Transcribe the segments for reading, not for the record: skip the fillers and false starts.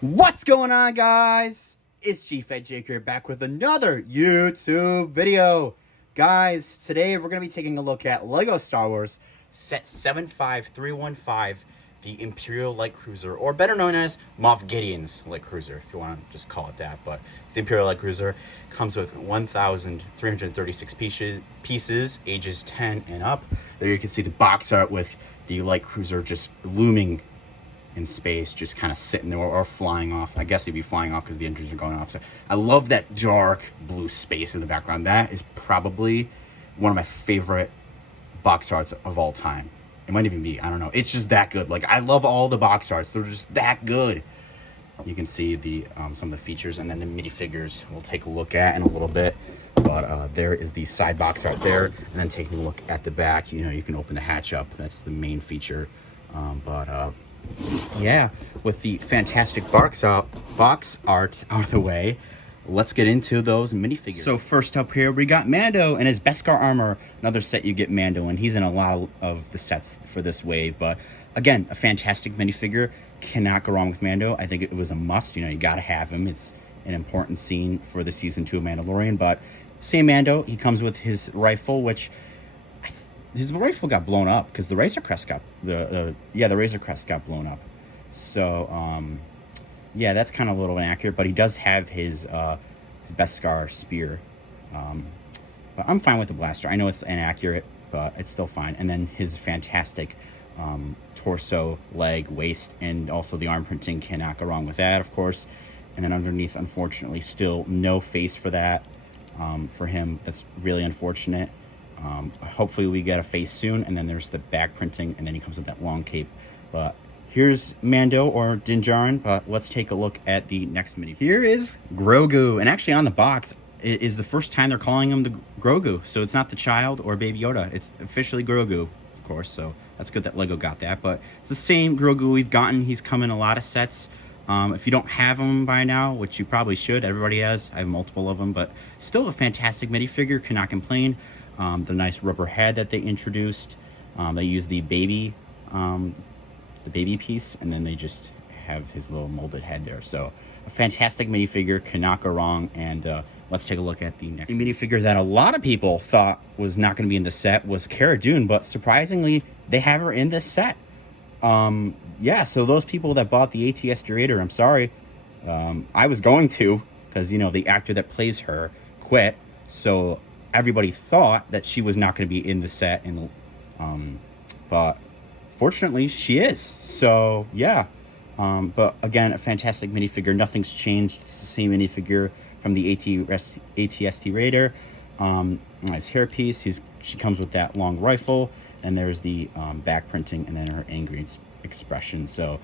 What's going on, guys? It's Chief Ed Jake here, back with another YouTube video. Guys, today we're going to be taking a look at LEGO Star Wars Set 75315, the Imperial Light Cruiser, or better known as Moff Gideon's Light Cruiser, if you want to just call it that. But it's the Imperial Light Cruiser. Comes with 1,336 pieces, ages 10 and up. There you can see the box art with the Light Cruiser just looming in space, just kind of sitting there or flying off. I guess he'd be flying off because the engines are going off. So I love that dark blue space in the background. That is probably one of my favorite box arts of all time. It might even be, I don't know. It's just that good. Like, I love all the box arts. They're just that good. You can see the some of the features, and then the minifigures we'll take a look at in a little bit. But there is the side box art there, and then taking a look at the back, you know, you can open the hatch up. That's the main feature. Yeah, with the fantastic box art out of the way, let's get into those minifigures. So first up here, we got Mando and his Beskar armor. Another set you get Mando, and he's in a lot of the sets for this wave. But again, a fantastic minifigure. Cannot go wrong with Mando. I think it was a must. You know, you got to have him. It's an important scene for the season 2 of Mandalorian. But same Mando, he comes with his rifle, which his rifle got blown up because the Razor Crest got the Razor Crest got blown up. So yeah, that's kind of a little inaccurate, but he does have his Beskar spear. But I'm fine with the blaster. I know it's inaccurate, but it's still fine. And then his fantastic torso, leg, waist, and also the arm printing. Cannot go wrong with that, of course. And then underneath, unfortunately, still no face for that for him. That's really unfortunate. Hopefully we get a face soon. And then there's the back printing, and then he comes with that long cape. But here's Mando or Din Djarin, but let's take a look at the next mini. Here is Grogu, and actually on the box it is the first time they're calling him the Grogu, so it's not the child or Baby Yoda. It's officially Grogu, of course, so that's good that LEGO got that. But it's the same Grogu we've gotten. He's come in a lot of sets. If you don't have him by now, which you probably should, everybody has. I have multiple of them, but still a fantastic minifigure. Cannot complain. The nice rubber head that they introduced. They use the baby piece, and then they just have his little molded head there. So a fantastic minifigure, cannot go wrong. And let's take a look at the next minifigure that a lot of people thought was not going to be in the set was Cara Dune, but surprisingly they have her in this set. Yeah, so those people that bought the AT-ST Raider, I'm sorry. I was going to, because, you know, the actor that plays her quit, so everybody thought that she was not going to be in the set, but fortunately she is. So yeah, but again, a fantastic minifigure. Nothing's changed. It's the same minifigure from the AT-ST Raider. Nice hairpiece. She comes with that long rifle, and there's the back printing, and then her angry expression. So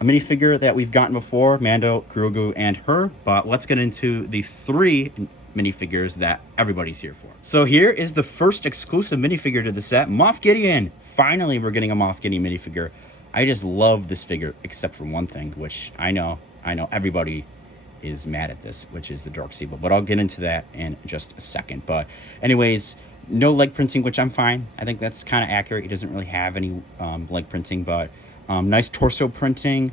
a minifigure that we've gotten before, Mando, Grogu, and her. But let's get into the 3 minifigures that everybody's here for. So here is the first exclusive minifigure to the set, Moff Gideon. Finally, we're getting a Moff Gideon minifigure. I just love this figure, except for one thing, which I know everybody is mad at this, which is the Darksaber, but I'll get into that in just a second. But anyways, no leg printing, which I'm fine. I think that's kind of accurate. He doesn't really have any leg printing, but nice torso printing,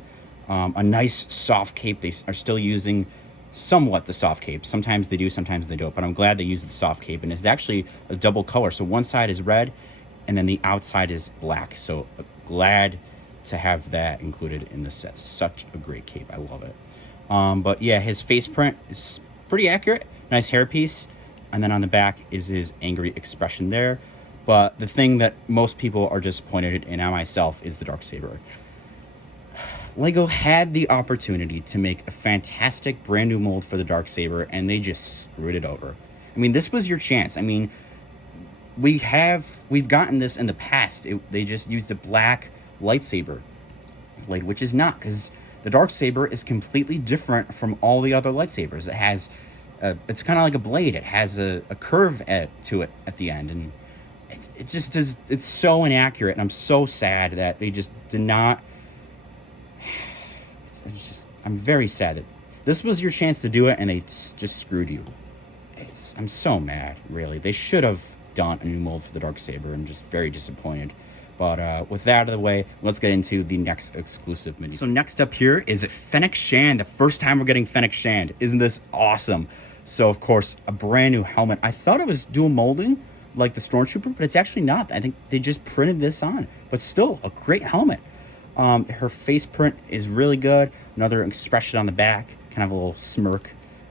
a nice soft cape. They are still using somewhat the soft cape. Sometimes they do, sometimes they don't, but I'm glad they use the soft cape, and it's actually a double color. So one side is red, and then the outside is black. So glad to have that included in the set. Such a great cape. I love it. But yeah, his face print is pretty accurate. Nice hairpiece. And then on the back is his angry expression there. But the thing that most people are disappointed in, and myself, is the Darksaber. LEGO had the opportunity to make a fantastic brand new mold for the Darksaber, and they just screwed it over. I mean, this was your chance. I mean, we've gotten this in the past. They just used a black lightsaber, like, which is not, because the Darksaber is completely different from all the other lightsabers. It has, it's kind of like a blade. It has a curve to it at the end, and it just does. It's so inaccurate, and I'm so sad that they just did not. I'm very sad that this was your chance to do it, and they just screwed you. I'm so mad, really. They should have done a new mold for the Darksaber. I'm just very disappointed. But with that out of the way, let's get into the next exclusive mini. So next up here is Fennec Shand. The first time we're getting Fennec Shand. Isn't this awesome? So of course, a brand new helmet. I thought it was dual molding like the Stormtrooper, but it's actually not. I think they just printed this on, but still a great helmet. Her face print is really good. Another expression on the back, kind of a little smirk.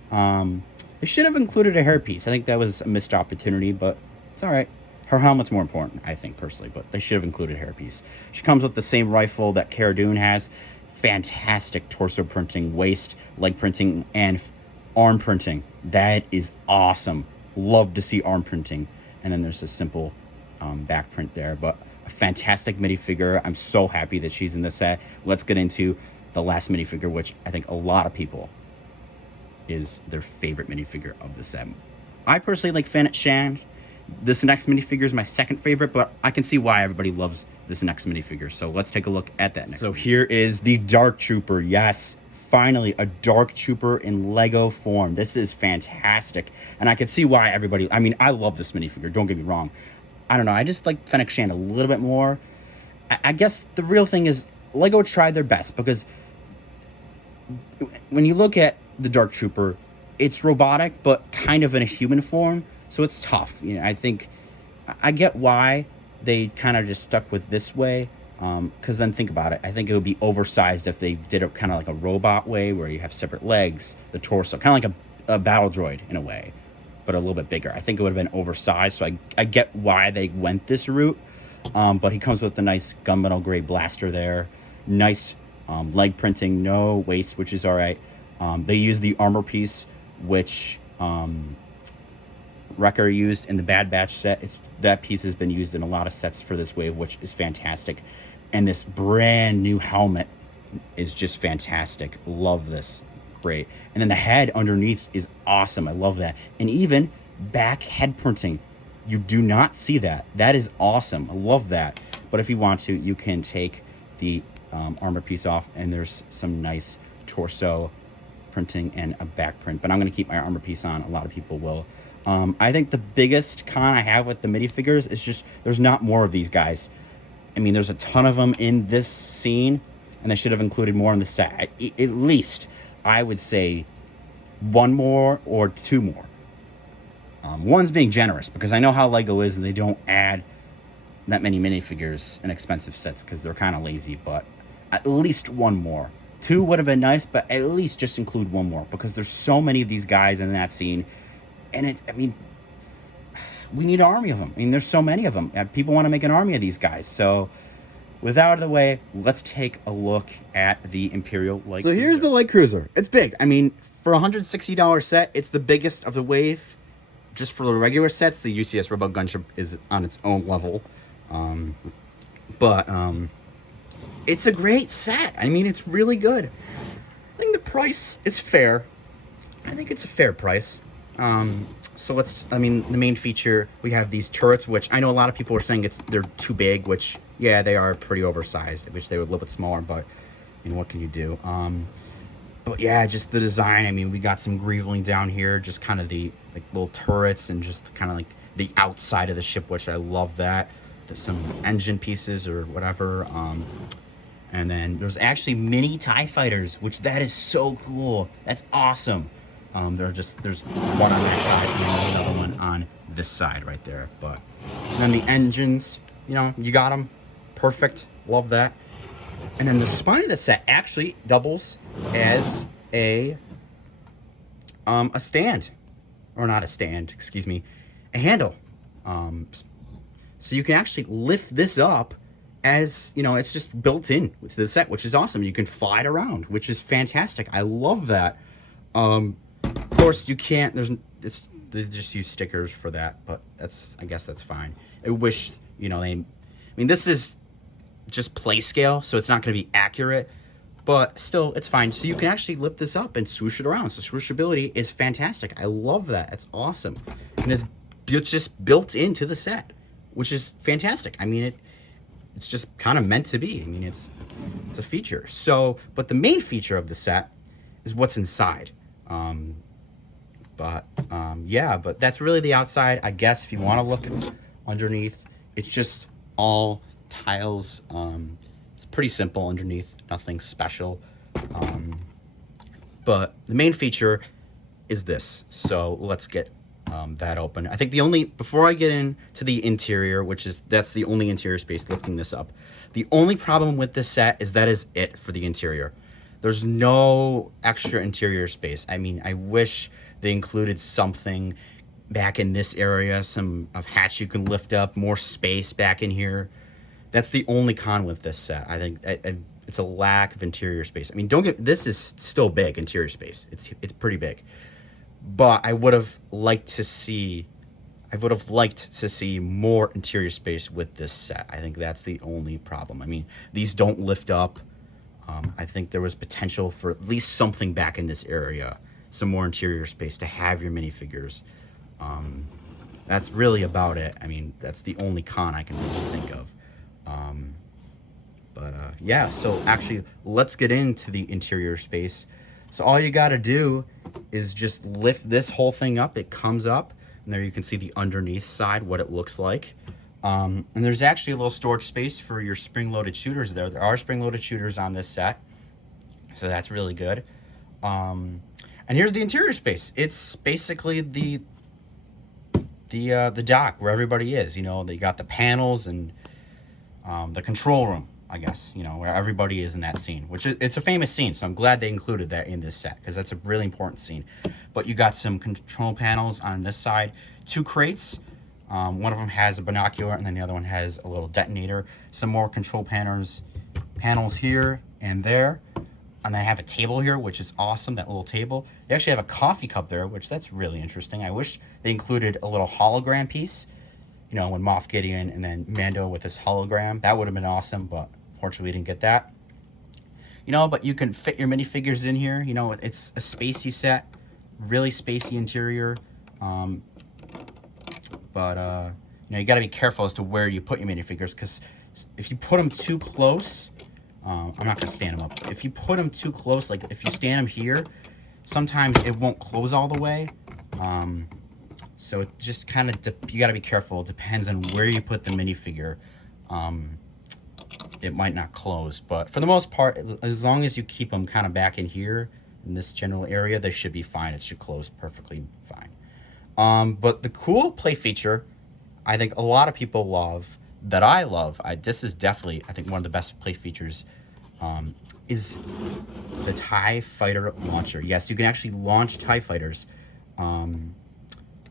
They should have included a hairpiece. I think that was a missed opportunity, but it's all right. Her helmet's more important, I think, personally, but they should have included a hairpiece. She comes with the same rifle that Cara Dune has. Fantastic torso printing, waist, leg printing, and arm printing. That is awesome. Love to see arm printing. And then there's a simple back print there, but a fantastic minifigure. I'm so happy that she's in the set. Let's get into the last minifigure, which I think a lot of people is their favorite minifigure of the set. I personally like Fennec Shand. This next minifigure is my second favorite, but I can see why everybody loves this next minifigure. So let's take a look at that next. So here is the Dark Trooper. Yes, finally a Dark Trooper in Lego form. This is fantastic, and I can see why everybody. I mean, I love this minifigure. Don't get me wrong. I don't know. I just like Fennec Shand a little bit more. I guess the real thing is Lego tried their best, because when you look at the Dark Trooper, it's robotic, but kind of in a human form. So it's tough. You know, I think I get why they kind of just stuck with this way. Because then think about it. I think it would be oversized if they did it kind of like a robot way, where you have separate legs, the torso, kind of like a battle droid in a way, but a little bit bigger. I think it would have been oversized. So I get why they went this route. But he comes with a nice gunmetal gray blaster there. Nice leg printing, no waist, which is all right. They use the armor piece, which Wrecker used in the Bad Batch set. That piece has been used in a lot of sets for this wave, which is fantastic. And this brand new helmet is just fantastic. Love this. Great. And then the head underneath is awesome. I love that. And even back head printing. You do not see that. That is awesome. I love that. But if you want to, you can take the armor piece off, and there's some nice torso printing and a back print. But I'm going to keep my armor piece on. A lot of people will. I think the biggest con I have with the minifigures is just there's not more of these guys. I mean, there's a ton of them in this scene, and they should have included more in the set. At least, I would say one more or two more. One's being generous, because I know how Lego is, and they don't add that many minifigures in expensive sets because they're kind of lazy, but at least one more. Two would have been nice, but at least just include one more, because there's so many of these guys in that scene. And I mean, we need an army of them. I mean, there's so many of them. People want to make an army of these guys. So, with that out of the way, let's take a look at the Imperial Light Cruiser. So here's the Light Cruiser. It's big. I mean, for a $160 set, it's the biggest of the wave. Just for the regular sets, the UCS Rebel Gunship is on its own level. But it's a great set. I mean, it's really good. I think the price is fair. I think it's a fair price. So the main feature, we have these turrets, which I know a lot of people are saying they're too big, which, yeah, they are pretty oversized. I wish they were a little bit smaller, but, you know, what can you do? But yeah, just the design. I mean, we got some greeveling down here, just kind of the like little turrets, and just kind of like the outside of the ship, which I love that. There's some engine pieces or whatever. And then there's actually mini TIE fighters, which that is so cool. That's awesome. There's one on that side and then another one on this side right there. But and then the engines, you know, you got them. Perfect. Love that. And then the spine of the set actually doubles as a stand. Or not a stand, excuse me. A handle. So you can actually lift this up as, you know, it's just built in to the set, which is awesome. You can fly it around, which is fantastic. I love that. Of course, you can't, they just use stickers for that, but I guess that's fine. I wish, you know, this is just play scale, so it's not going to be accurate, but still, it's fine. So you can actually lift this up and swoosh it around. So swooshability is fantastic. I love that. It's awesome. And it's just built into the set, which is fantastic. I mean, it's just kind of meant to be. I mean, it's a feature. So, but the main feature of the set is what's inside. Yeah, but that's really the outside. I guess if you want to look underneath, it's just all tiles. It's pretty simple underneath, nothing special. But the main feature is this. So let's get that open. I think the only, before I get into the interior, that's the only interior space lifting this up. The only problem with this set is that is it for the interior. There's no extra interior space. I mean, I wish they included something back in this area, some of hatch you can lift up, more space back in here. That's the only con with this set. I think it's a lack of interior space. I mean, this is still big interior space. It's pretty big. But I would have liked to see more interior space with this set. I think that's the only problem. I mean, these don't lift up. I think there was potential for at least something back in this area, some more interior space to have your minifigures. That's really about it. I mean, that's the only con I can really think of. Yeah, so actually, let's get into the interior space. So all you got to do is just lift this whole thing up. It comes up, and there you can see the underneath side, what it looks like. And there's actually a little storage space for your spring-loaded shooters there. There are spring-loaded shooters on this set, so that's really good. And here's the interior space. It's basically the dock where everybody is. You know, they got the panels and the control room, I guess, you know, where everybody is in that scene, which it's a famous scene. So I'm glad they included that in this set because that's a really important scene. But you got some control panels on this side, 2 crates. One of them has a binocular and then the other one has a little detonator. Some more control panels here and there. And they have a table here, which is awesome, that little table. They actually have a coffee cup there, which that's really interesting. I wish they included a little hologram piece. You know, when Moff Gideon and then Mando with this hologram, that would have been awesome, but unfortunately we didn't get that. You know, but you can fit your minifigures in here. You know, it's a spacey set, really spacey interior. You know, you got to be careful as to where you put your minifigures, because if you put them too close, I'm not going to stand them up. If you put them too close, like if you stand them here, sometimes it won't close all the way. So it just kind of, you got to be careful. It depends on where you put the minifigure. It might not close, but for the most part, as long as you keep them kind of back in here, in this general area, they should be fine. It should close perfectly fine. But the cool play feature, I think a lot of people love, that I love, this is definitely, I think, one of the best play features, is the TIE Fighter launcher. Yes, you can actually launch TIE Fighters,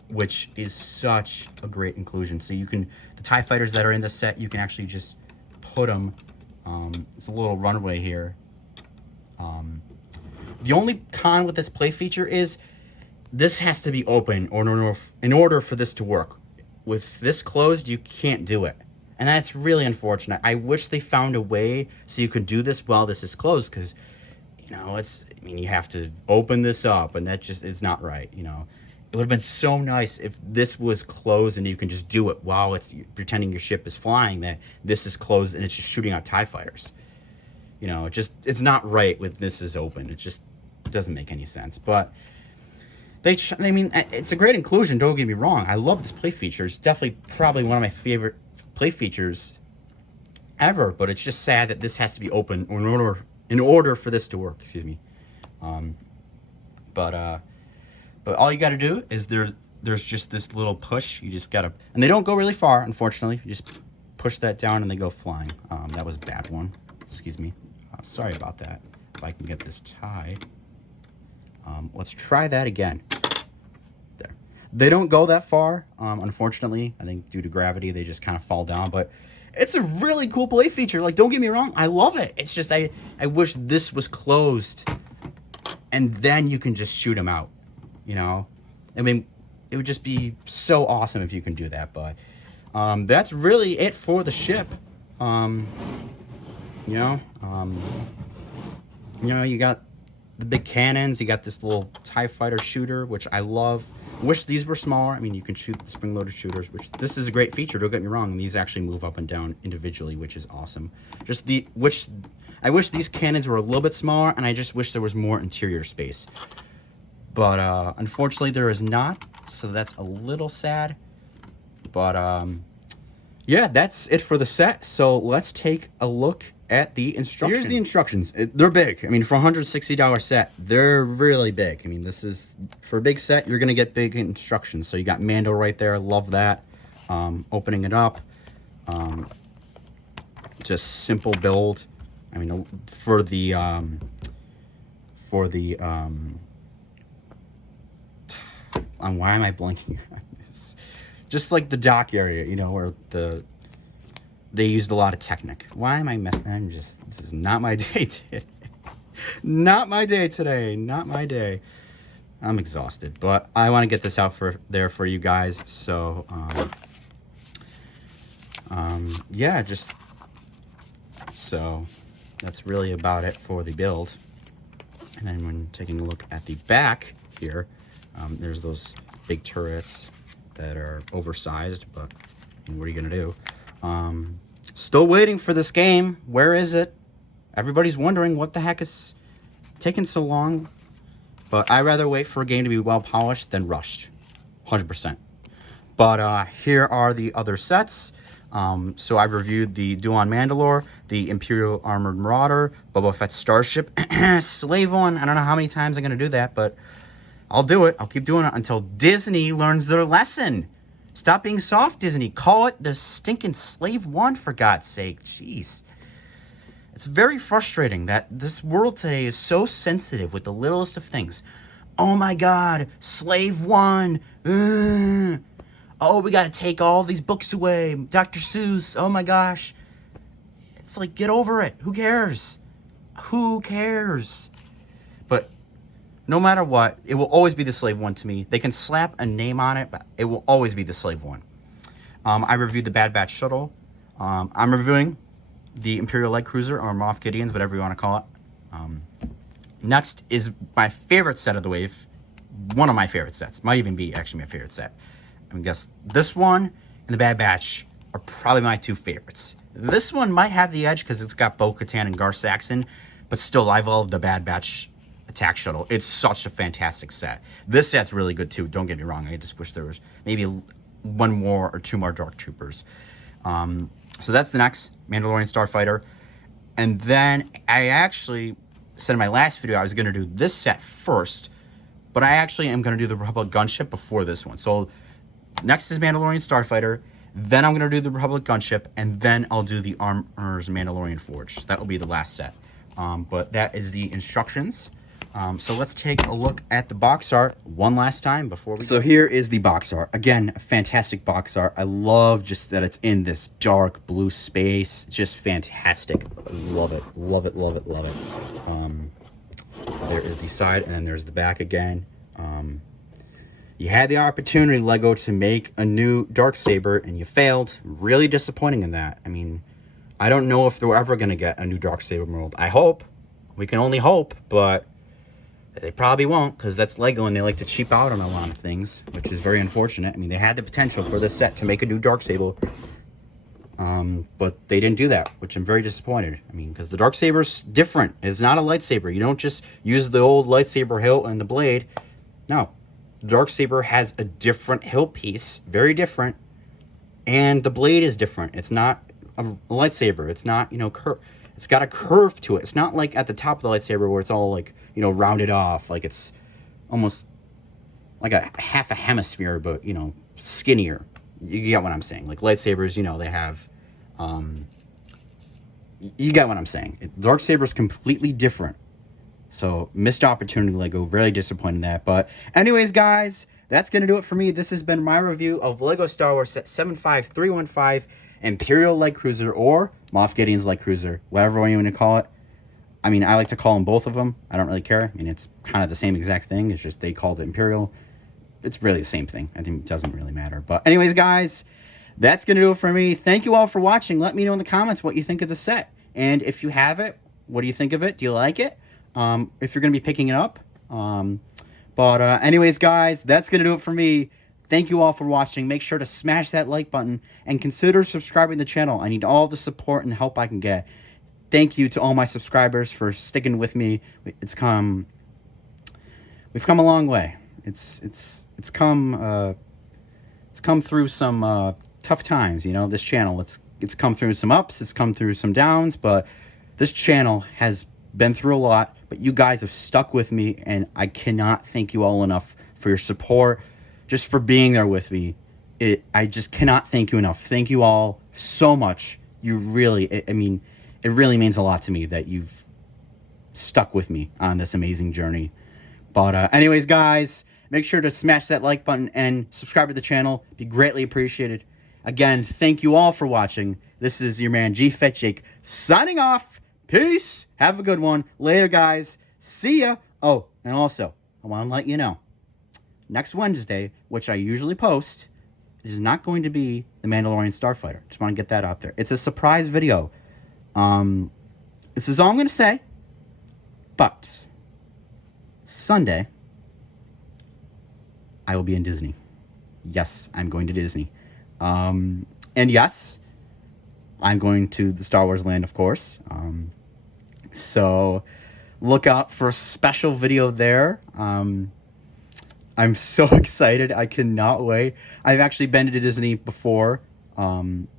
which is such a great inclusion. So you can, the TIE Fighters that are in the set, you can actually just put them, it's a little runway here. The only con with this play feature is this has to be open in order for this to work. With this closed, you can't do it. And that's really unfortunate. I wish they found a way so you could do this while this is closed, because, you know, I mean, you have to open this up, and that just is not right, you know. It would have been so nice if this was closed and you can just do it while it's pretending your ship is flying, that this is closed and it's just shooting out TIE fighters. You know, it's not right with this is open. It just doesn't make any sense. But I mean, it's a great inclusion, don't get me wrong. I love this play feature. It's definitely probably one of my favorite play features ever, but it's just sad that this has to be open in order for this to work, excuse me. But all you got to do is there's just this little push. You just got to, and they don't go really far, unfortunately. You just push that down and they go flying. That was a bad one. Excuse me. Sorry about that. If I can get this tied. Let's try that again. There. They don't go that far, unfortunately. I think due to gravity, they just kind of fall down. But it's a really cool play feature. Like, don't get me wrong. I love it. It's just, I wish this was closed. And then you can just shoot them out. You know, I mean, it would just be so awesome if you can do that. But that's really it for the ship. You know, you got the big cannons. You got this little TIE Fighter shooter, which I love. Wish these were smaller. I mean, you can shoot the spring-loaded shooters, which this is a great feature. Don't get me wrong. And these actually move up and down individually, which is awesome. I wish these cannons were a little bit smaller, and I just wish there was more interior space. But unfortunately, there is not, so that's a little sad. But yeah, that's it for the set. So let's take a look at the instructions. Here's the instructions. They're big. I mean, for a $160 set, they're really big. I mean, this is, for a big set, you're going to get big instructions. So you got Mando right there. Love that. Opening it up. Just simple build. I mean, why am I blanking on this? Just like the dock area, you know, where they used a lot of Technic. Why am I messing? This is not my day today. Not my day today. Not my day. I'm exhausted, but I want to get this out there for you guys. So, yeah, so that's really about it for the build. And then when taking a look at the back here, there's those big turrets that are oversized, but what are you gonna do? Still waiting for this game. Where is it? Everybody's wondering what the heck is taking so long. But I'd rather wait for a game to be well polished than rushed. 100%. But here are the other sets. So I've reviewed the Duan Mandalore, the Imperial Armored Marauder, Boba Fett's Starship, Slave One. I don't know how many times I'm going to do that, but I'll do it. I'll keep doing it until Disney learns their lesson. Stop being soft, Disney. Call it the stinking Slave One, for God's sake. Jeez. It's very frustrating that this world today is so sensitive with the littlest of things. Oh my God, Slave One. Oh, we got to take all these books away. Dr. Seuss. Oh my gosh. It's like, get over it. Who cares? Who cares? But no matter what, it will always be the Slave One to me. They can slap a name on it, but it will always be the Slave One. I reviewed the Bad Batch shuttle. I'm reviewing the Imperial Light Cruiser, or Moff Gideon's, whatever you want to call it. Next is my favorite set of the wave. One of my favorite sets. Might even be actually my favorite set. I guess this one and the Bad Batch are probably my two favorites. This one might have the edge because it's got Bo-Katan and Gar Saxon, but still, I love the Bad Batch attack shuttle. It's such a fantastic set. This set's really good too, don't get me wrong. I just wish there was maybe one more or two more Dark Troopers. So that's the next Mandalorian Starfighter. And then I actually said in my last video I was going to do this set first, but I actually am going to do the Republic Gunship before this one. So next is Mandalorian Starfighter, then I'm going to do the Republic Gunship, and then I'll do the Armor's Mandalorian Forge. That will be the last set. But that is the instructions. So let's take a look at the box art one last time before we go. So here is the box art. Again, a fantastic box art. I love just that it's in this dark blue space. It's just fantastic. I love it. Love it, love it, love it. There is the side, and then there's the back again. You had the opportunity, Lego, to make a new Darksaber, and you failed. Really disappointing in that. I mean, I don't know if they're ever going to get a new Darksaber mold. I hope. We can only hope, but they probably won't, because that's Lego, and they like to cheap out on a lot of things, which is very unfortunate. I mean, they had the potential for this set to make a new Darksaber, but they didn't do that, which I'm very disappointed. I mean, because the Darksaber's different. It's not a lightsaber. You don't just use the old lightsaber hilt and the blade. No. The Darksaber has a different hilt piece, very different, and the blade is different. It's not a lightsaber. It's not, you know, it's got a curve to it. It's not like at the top of the lightsaber where it's all like, you know, rounded off. Like it's almost like a half a hemisphere, but, you know, skinnier. You get what I'm saying. Like lightsabers, you know, they have, you get what I'm saying. Darksaber's completely different. So, missed opportunity, Lego. Really disappointed in that. But anyways, guys, that's going to do it for me. This has been my review of Lego Star Wars Set 75315 Imperial Light Cruiser, or Moff Gideon's Light Cruiser, whatever way you want to call it. I mean, I like to call them both of them. I don't really care. I mean, it's kind of the same exact thing. It's just they called it Imperial. It's really the same thing. I think it doesn't really matter. But anyways, guys, that's going to do it for me. Thank you all for watching. Let me know in the comments what you think of the set. And if you have it, what do you think of it? Do you like it? If you're going to be picking it up. Anyways, guys, that's going to do it for me. Thank you all for watching. Make sure to smash that like button and consider subscribing to the channel. I need all the support and help I can get. Thank you to all my subscribers for sticking with me. We've come a long way. It's come through some tough times, you know. This channel, it's come through some ups, it's come through some downs, but this channel has been through a lot, but you guys have stuck with me, and I cannot thank you all enough for your support, just for being there with me. I just cannot thank you enough. Thank you all so much. You really, I mean, it really means a lot to me that you've stuck with me on this amazing journey. But anyways, guys, make sure to smash that like button and subscribe to the channel. Be greatly appreciated. Again, thank you all for watching. This is your man, G Fat Jake, signing off. Peace. Have a good one. Later, guys. See ya. Oh, and also, I want to let you know, next Wednesday, which I usually post, is not going to be The Mandalorian Starfighter. Just want to get that out there. It's a surprise video. This is all I'm going to say. But Sunday, I will be in Disney. Yes, I'm going to Disney. And yes, I'm going to the Star Wars land, of course. So look out for a special video there. I'm so excited. I cannot wait. I've actually been to Disney before,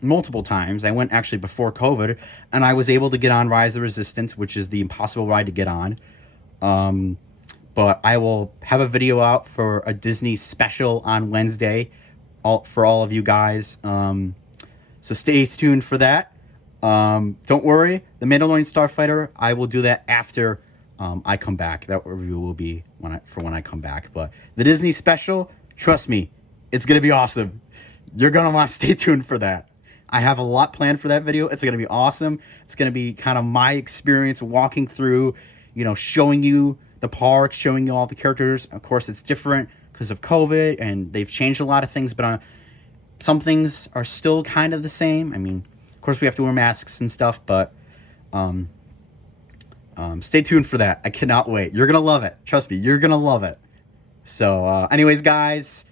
multiple times. I went actually before COVID, and I was able to get on Rise of the Resistance, which is the impossible ride to get on. But I will have a video out for a Disney special on Wednesday for all of you guys. So stay tuned for that. Don't worry, The Mandalorian Starfighter, I will do that after I come back. That review will be when I come back. But the Disney special, trust me, it's going to be awesome. You're going to want to stay tuned for that. I have a lot planned for that video. It's going to be awesome. It's going to be kind of my experience walking through, you know, showing you the park, showing you all the characters. Of course, it's different because of COVID, and they've changed a lot of things, but some things are still kind of the same. I mean, of course, we have to wear masks and stuff, but stay tuned for that. I cannot wait. You're going to love it. Trust me, you're going to love it. So anyways, guys,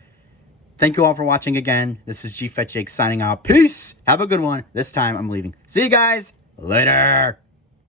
thank you all for watching again. This is G Fat Jake signing out. Peace. Have a good one. This time I'm leaving. See you guys later.